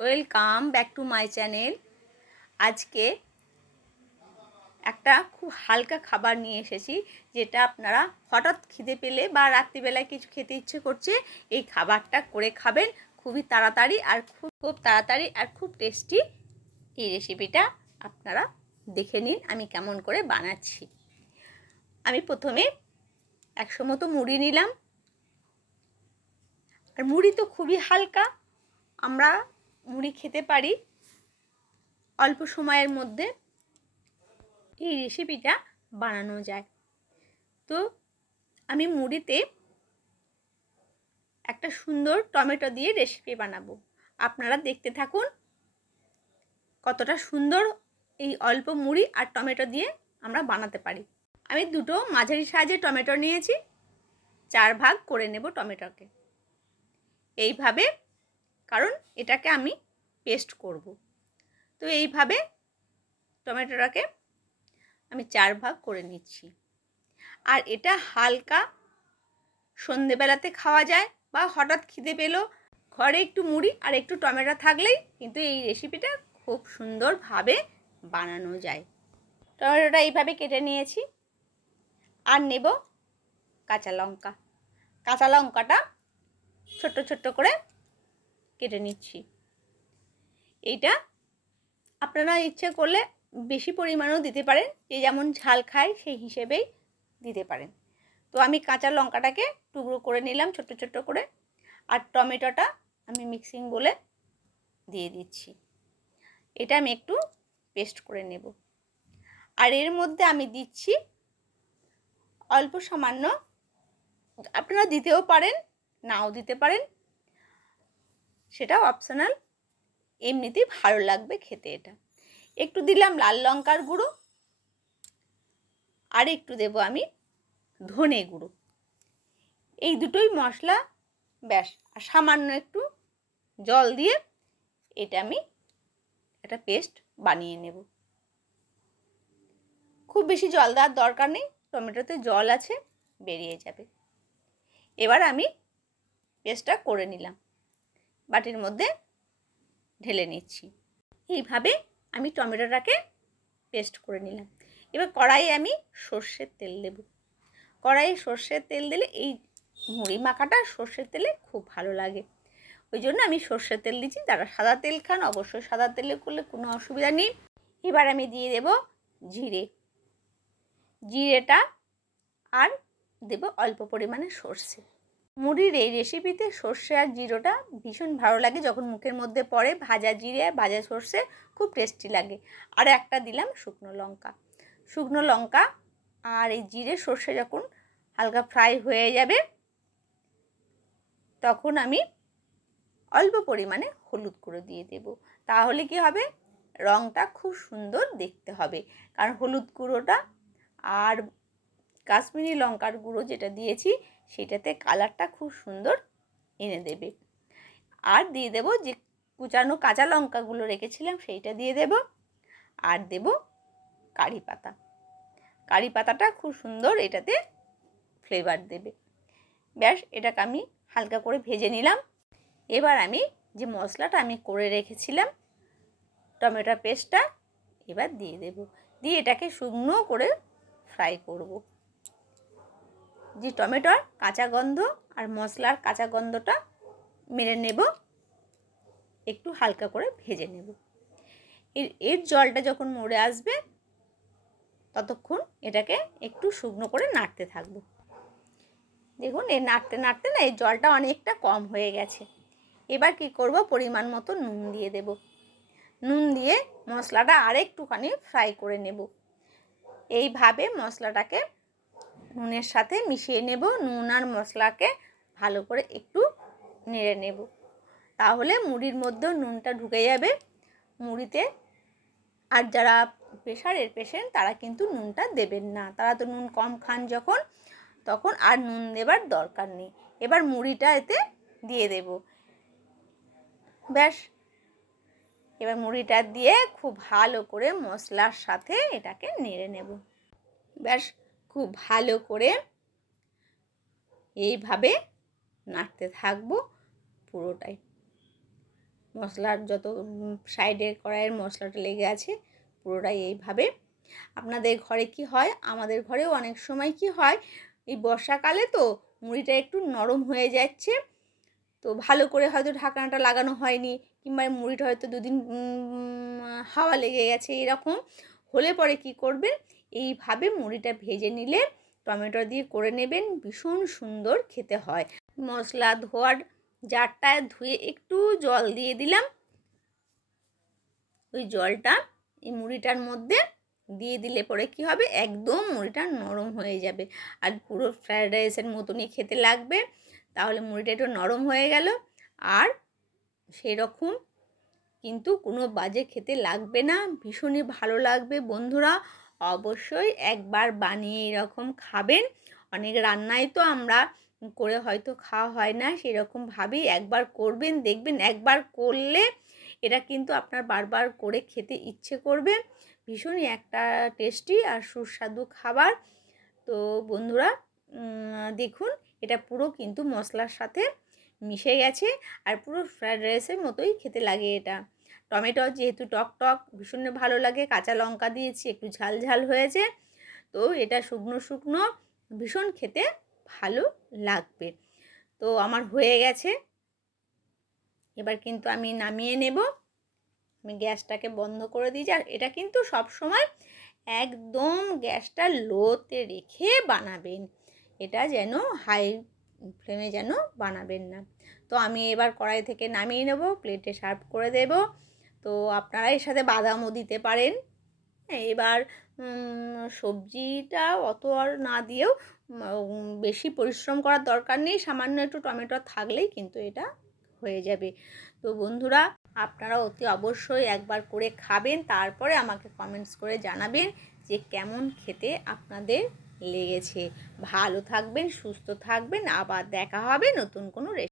Welcome back to my channel. আজকে একটা খুব হালকা খাবার নিয়ে এসেছি, যেটা আপনারা হঠাৎ খিদে পেলে বা রাত্রিবেলায় কিছু খেতে ইচ্ছে করছে, এই খাবারটা করে খাবেন। খুবই তাড়াতাড়ি আর খুব খুব তাড়াতাড়ি আর খুব টেস্টি এই রেসিপিটা আপনারা দেখে নিন আমি কেমন করে বানাচ্ছি। আমি প্রথমে একশো মতো মুড়ি নিলাম। আর মুড়ি তো খুবই হালকা, আমরা মুড়ি খেতে পারি। অল্প সময়ের মধ্যে এই রেসিপিটা বানানো যায়। তো আমি মুড়িতে একটা সুন্দর টমেটো দিয়ে রেসিপি বানাবো। আপনারা দেখতে থাকুন কতটা সুন্দর এই অল্প মুড়ি আর টমেটো দিয়ে আমরা বানাতে পারি। আমি দুটো মাঝারি সাইজে টমেটো নিয়েছি, চার ভাগ করে নেব টমেটোকে। এইভাবে কারণ এটাকে আমি পেস্ট করব। তো এইভাবে টমেটোটাকে আমি চার ভাগ করে নিচ্ছি। আর এটা হালকা সন্ধেবেলাতে খাওয়া যায় বা হঠাৎ খিদে পেল, ঘরে একটু মুড়ি আর একটু টমেটো থাকলেই কিন্তু এই রেসিপিটা খুব সুন্দরভাবে বানানো যায়। টমেটোটা এইভাবে কেটে নিয়েছি আর নেব কাঁচা লঙ্কা। কাঁচা লঙ্কাটা ছোট্ট ছোট্ট করে কেটে নিচ্ছি। এইটা আপনারা ইচ্ছে করলে বেশি পরিমাণও দিতে পারেন, যে যেমন ঝাল খায় সেই হিসেবেই দিতে পারেন। তো আমি কাঁচা লঙ্কাটাকে টুকরো করে নিলাম, ছোট্ট ছোট্ট করে, আর টমেটোটা আমি মিক্সিং বলে দিয়ে দিচ্ছি। এটা আমি একটু পেস্ট করে নেব। আর এর মধ্যে আমি দিচ্ছি অল্প সামান্য, আপনারা দিতেও পারেন, নাও দিতে পারেন সেটাও অপশনাল এমনিতেই ভালো লাগবে খেতে এটা। একটু দিলাম লাল লঙ্কার গুঁড়ো, আর একটু দেব আমি ধনে গুঁড়ো। এই দুটোই মশলা, ব্যাস, আর সামান্য একটু জল দিয়ে এটা আমি একটা পেস্ট বানিয়ে নেব। খুব বেশি জল দেওয়ার দরকার নেই, টমেটোতে জল আছে, বেরিয়ে যাবে। এবার আমি পেস্টটা করে নিলাম। বাটির মধ্যে ঢেলে নিচ্ছি। এইভাবে আমি টমেটোটাকে পেস্ট করে নিলাম। এবার কড়াইয়ে আমি সর্ষের তেল দেব। কড়াইয়ে সর্ষের তেল দিলে এই মুড়ি মাখাটা সর্ষের তেলে খুব ভালো লাগে। ওই জন্য আমি সর্ষের তেল দিচ্ছি। তারা সাদা তেল খান অবশ্যই সাদা তেলে করলে কোনো অসুবিধা নেই। এবার আমি দিয়ে দেব জিরে। জিরেটা আর দেব অল্প পরিমাণে সর্ষে। মুড়ির এই রেসিপিতে সর্ষে আর জিরোটা ভীষণ ভালো লাগে। যখন মুখের মধ্যে পড়ে ভাজা জিরে, ভাজা সর্ষে, খুব টেস্টি লাগে। আর একটা দিলাম শুকনো লঙ্কা। শুকনো লঙ্কা আর এই জিরে সর্ষে যখন হালকা ফ্রাই হয়ে যাবে, তখন আমি অল্প পরিমাণে হলুদ করে দিয়ে দেব। তাহলে কি হবে? রঙটা খুব সুন্দর দেখতে হবে। কারণ হলুদ গুঁড়োটা আর কাশ্মীরি লঙ্কার গুঁড়ো যেটা দিয়েছি, সেটাতে কালারটা খুব সুন্দর এনে দেবে। আর দিয়ে দেব যে কুচানো কাঁচা লঙ্কাগুলো রেখেছিলাম, সেইটা দিয়ে দেব। আর দেব কারি পাতা। কারি পাতাটা খুব সুন্দর এটাতে ফ্লেভার দেবে। ব্যাস, এটাকে আমি হালকা করে ভেজে নিলাম। এবার আমি যে মশলাটা আমি করে রেখেছিলাম, টমেটো পেস্টটা, এবার দিয়ে দেব। দিয়ে এটাকে শুকনো করে ফ্রাই করব। যে টমেটোর কাঁচা গন্ধ আর মশলার কাঁচা গন্ধটা মেরে নেব, একটু হালকা করে ভেজে নেব। এর এর জলটা যখন মরে আসবে, ততক্ষণ এটাকে একটু শুকনো করে নাড়তে থাকব। দেখুন, এই নাড়তে নাড়তে না এই জলটা অনেকটা কম হয়ে গেছে। এবার কি করব? পরিমাণ মতো নুন দিয়ে দেব। নুন দিয়ে মশলাটা আরেকটুখানি ফ্রাই করে নেব। এইভাবে মশলাটাকে নুনের সাথে মিশিয়ে নেব। নুন আর মশলাকে ভালো করে একটু নেড়ে নেব। তাহলে মুড়ির মধ্যেও নুনটা ঢুকে যাবে। মুড়িতে আর যারা প্রেশারের পেশেন্ট, তারা কিন্তু নুনটা দেবেন না। তারা তো নুন কম খান যখন, তখন আর নুন দেবার দরকার নেই। এবার মুড়িটা এতে দিয়ে দেব। ব্যাস। এবার মুড়িটা দিয়ে খুব ভালো করে মশলার সাথে এটাকে নেড়ে নেব। ব্যাস। খুব ভালো করে এইভাবে নাড়তে থাকব পুরোটাই। মশলার যত সাইডে কড়াইয়ের মশলাটা লেগে আছে, পুরোটাই এইভাবে। আপনাদের ঘরে কি হয়? আমাদের ঘরেও অনেক সময় কি হয়? এই বর্ষাকালে তো মুড়িটা একটু নরম হয়ে যাচ্ছে, তো ভালো করে হয়তো ঢাকনাটা লাগানো হয়নি, কিংবা মুড়িটা হয়তো দুদিন হাওয়া লেগে গেছে, এরকম হলে পরে কি করবেন? এইভাবে মুড়িটা ভেজে নিলে টমেটো দিয়ে করে নেবেন, ভীষণ সুন্দর খেতে হয়। মশলা ধোয়ার জারটায় ধুয়ে একটু জল দিয়ে দিলাম। ওই জলটা এই মুড়িটার মধ্যে দিয়ে দিলে পরে কি হবে? একদম মুড়িটা নরম হয়ে যাবে। আর পুরো ফ্রায়েড রাইসের মতনই খেতে লাগবে। তাহলে মুড়িটা একটু নরম হয়ে গেল। আর সেই রকম কিন্তু কোনো বাজে খেতে লাগবে না। ভীষণই ভালো লাগবে বন্ধুরা। অবশ্যই একবার বানিয়ে এরকম খাবেন। অনেক রান্নায় তো আমরা করে হয়তো খাওয়া হয় না সেরকমভাবেই একবার করবেন, দেখবেন একবার করলে এটা কিন্তু আপনার বারবার করে খেতে ইচ্ছে করবে। ভীষণই একটা টেস্টি আর সুস্বাদু খাবার। তো বন্ধুরা দেখুন, এটা পুরো কিন্তু মশলার সাথে মিশে গেছে আর পুরো ফ্রায়েড রাইসের মতোই খেতে লাগে এটা। টমেটো যেহেতু টক টক ভীষণ ভালো লাগে। কাঁচা লঙ্কা দিয়েছি, একটু ঝাল ঝাল হয়েছে। তো এটা শুকনো শুকনো, ভীষণ খেতে ভালো লাগবে। তো আমার হয়ে গেছে। এবার কিন্তু আমি নামিয়ে নেব। আমি গ্যাসটাকে বন্ধ করে দিয়েছি। আর এটা কিন্তু সব সময় একদম গ্যাসটা লোতে রেখে বানাবেন। এটা যেন হাই ফ্লেমে যেন বানাবেন না। তো আমি এবার কড়াই থেকে নামিয়ে নেব, প্লেটে সার্ভ করে দেব। তো আপনারা এর সাথে বাদামও দিতে পারেন। এবার সবজিটা অত আর না দিয়েও বেশি পরিশ্রম করার দরকার নেই, সামান্য একটু টমেটো থাকলেই কিন্তু এটা হয়ে যাবে। তো বন্ধুরা, আপনারা অতি অবশ্যই একবার করে খাবেন, তারপরে আমাকে কমেন্টস করে জানাবেন যে কেমন খেতে আপনাদের লেগেছে। ভালো থাকবেন, সুস্থ থাকবেন, আবার দেখা হবে নতুন কোনো